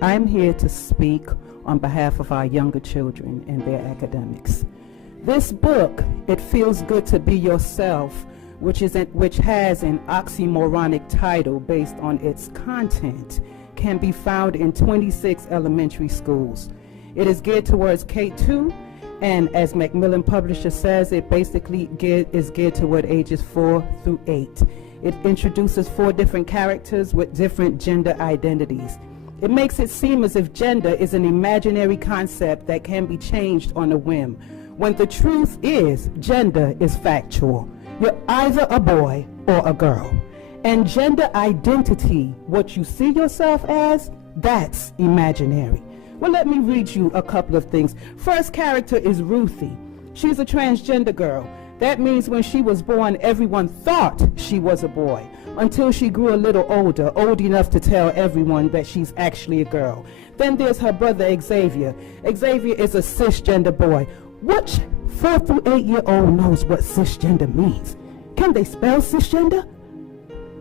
I'm here to speak on behalf of our younger children and their academics. This book, It Feels Good to Be Yourself, which has an oxymoronic title based on its content, can be found in 26 elementary schools. It is geared towards K-2, and as Macmillan Publisher says, it basically is geared toward ages 4 through 8. It introduces 4 different characters with different gender identities. It makes it seem as if gender is an imaginary concept that can be changed on a whim, when the truth is gender is factual. You're either a boy or a girl. And gender identity, what you see yourself as, that's imaginary. Well, let me read you a couple of things. First character is Ruthie. She's a transgender girl. That means when she was born, everyone thought she was a boy until she grew a little older, old enough to tell everyone that she's actually a girl. Then there's her brother Xavier. Xavier is a cisgender boy. Which 4 through 8-year-old knows what cisgender means? Can they spell cisgender?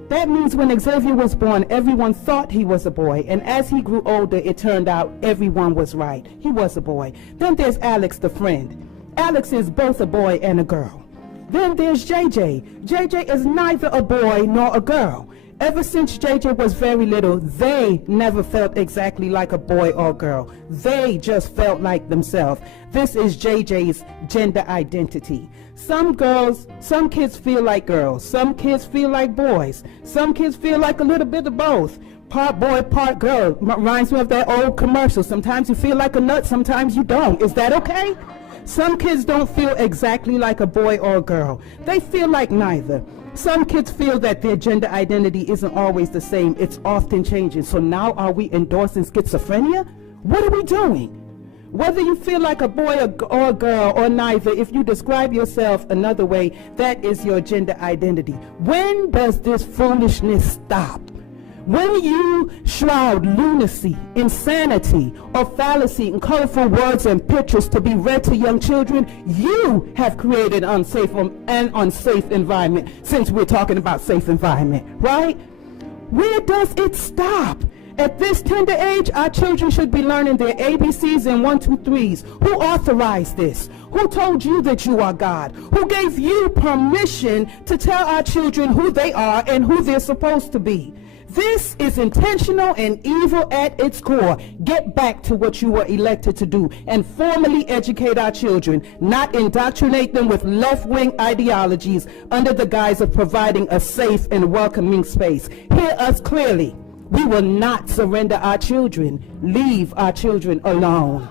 That means when Xavier was born, everyone thought he was a boy, and as he grew older, it turned out everyone was right. He was a boy. Then there's Alex, the friend. Alex is both a boy and a girl. Then there's JJ. JJ is neither a boy nor a girl. Ever since JJ was very little, they never felt exactly like a boy or girl. They just felt like themselves. This is JJ's gender identity. Some kids feel like girls. Some kids feel like boys. Some kids feel like a little bit of both. Part boy, part girl. Reminds me of that old commercial. Sometimes you feel like a nut, sometimes you don't. Is that okay? Some kids don't feel exactly like a boy or a girl. They feel like neither. Some kids feel that their gender identity isn't always the same. It's often changing. So now are we endorsing schizophrenia? What are we doing? Whether you feel like a boy or a girl or neither, if you describe yourself another way, that is your gender identity. When does this foolishness stop? When you shroud lunacy, insanity, or fallacy in colorful words and pictures to be read to young children, you have created an unsafe environment, since we're talking about safe environment, right? Where does it stop? At this tender age, our children should be learning their ABCs and 1, 2, 3s. Who authorized this? Who told you that you are God? Who gave you permission to tell our children who they are and who they're supposed to be? This is intentional and evil at its core. Get back to what you were elected to do and formally educate our children, not indoctrinate them with left-wing ideologies under the guise of providing a safe and welcoming space. Hear us clearly. We will not surrender our children. Leave our children alone.